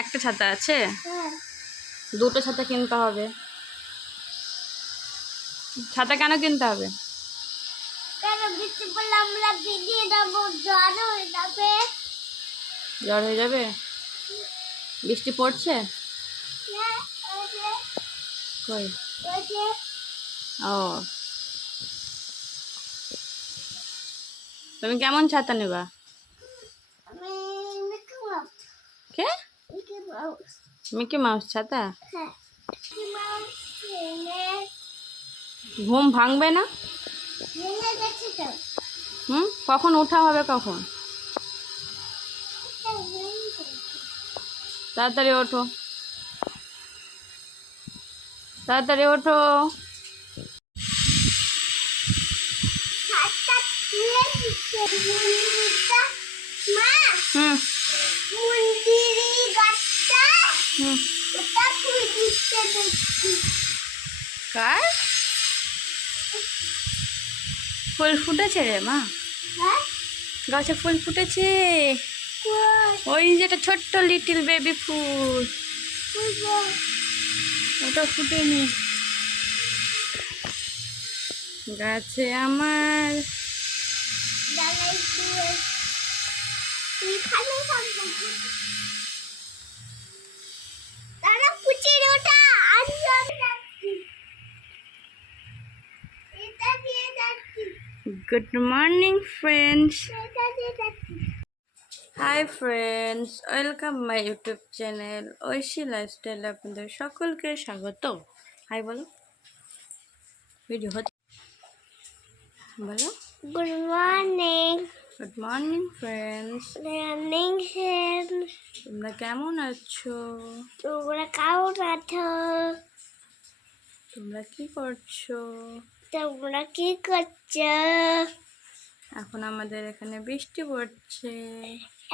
একটা ছাতা আছে, দুটো ছাতা কিনতে হবে। ছাতা কেন কিনতে হবে? জ্বর হয়ে যাবে? বৃষ্টি পড়ছে? কই? ও, তুমি কেমন ছাতা নেবা? কে? মিকি মাউস ছাতা? ঘুম ভাঙবে না? কখন ওঠা হবে? কখন? তাড়াতাড়ি ওঠো, তাড়াতাড়ি ওঠো। কার ফুল ফুটেছে রে মা? গাছে ফুল ফুটেছে। ওই যেটা ছোট্ট লিটিল বেবি ফুল, ওটা ফুটেনি গাছে আমার। Good morning friends. Hi friends, welcome my YouTube channel Aishi lifestyle. আপনাদের সকলকে স্বাগত। হাই বলো, ভিডিও হচ্ছে বলো। Good morning. Good morning friends. Morning friends. তোমরা কেমন আছো? তোমরা কেমন আছো? তোমরা কি করছো? তোমরা কি করছো? এখন আমাদের এখানে বৃষ্টি পড়ছে।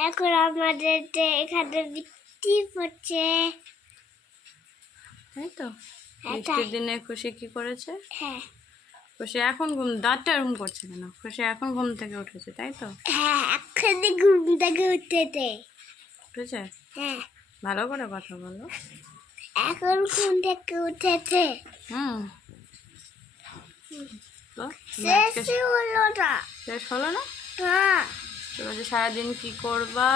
এখন আমাদের এখানে বৃষ্টি পড়ছে, তাই তো? বৃষ্টির দিনে খুশি কি করেছে? হ্যাঁ, খুশি এখন দাঁতটা এরকম করছে কেন? খুশি এখন ঘুম থেকে উঠেছে, তাই তো? হ্যাঁ, এখন ঘুম থেকে উঠেছে। হ্যাঁ, ভালো করে কথা বলো। এখন ঘুম থেকে উঠেছে। তো শেষ হলো না? শেষ হলো না? হ্যাঁ। তোমরা যে সারাদিন কি করবা?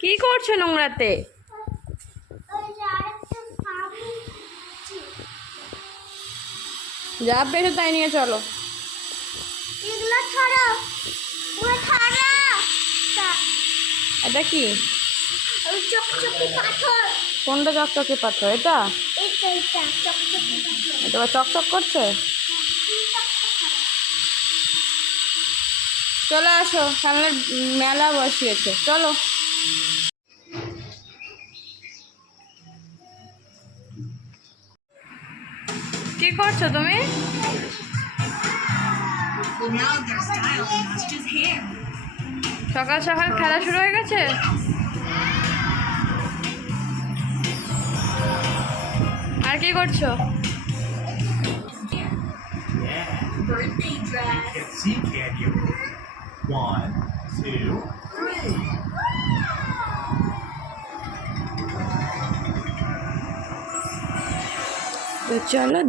কি করছো নোংরাতে? যা পেরেছো তাই নিয়ে চলো। এটা কি? কোনটা চকচকে পাথর? এটা এটা চকচক করছে। চলে আসো, সামনে মেলা বসিয়েছে, চলো। কি করছো তুমি? সকাল সকাল খেলা শুরু হয়ে গেছে। আর কি করছো? তো চলো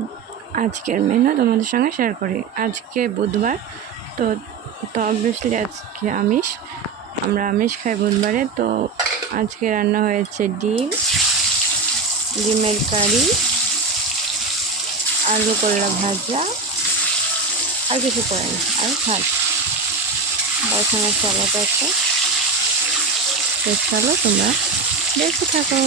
আজকের মেনু তোমাদের সঙ্গে শেয়ার করি। আজকে বুধবার, তো অবভিয়াসলি আজকে আমিষ। আমরা আমিষ খাই বুধবারে। তো আজকে রান্না হয়েছে ডিমের কারি, আলু করলা ভাজা, আর কিছু করেনি, আর ভাত, ওখানে স্যালাড আছে। তো চলো তোমরা দেখতে থাকো।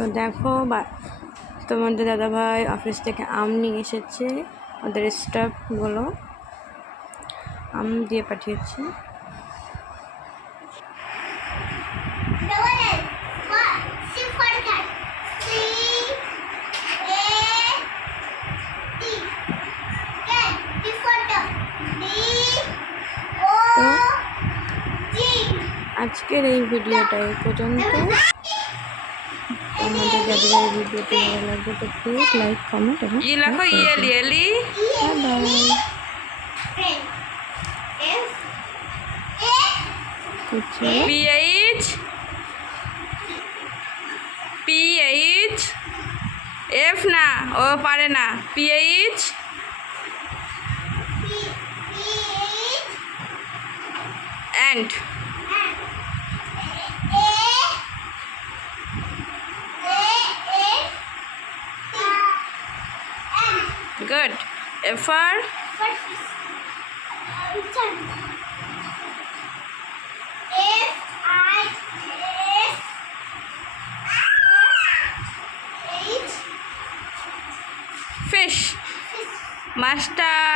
তো দেখো তোমাদের দাদাভাই অফিস থেকে আম নিয়ে এসেছে, ওদের স্টাফগুলো আম দিয়ে পাঠিয়েছে। তো আজকের এই ভিডিওটা এই পর্যন্ত। আমাদের যাদের এই ভিডিওটি ভালো লাগবে তো প্লিজ লাইক, কমেন্ট এবং PH F না, ও পারে না। PH and good. F for fish. Master.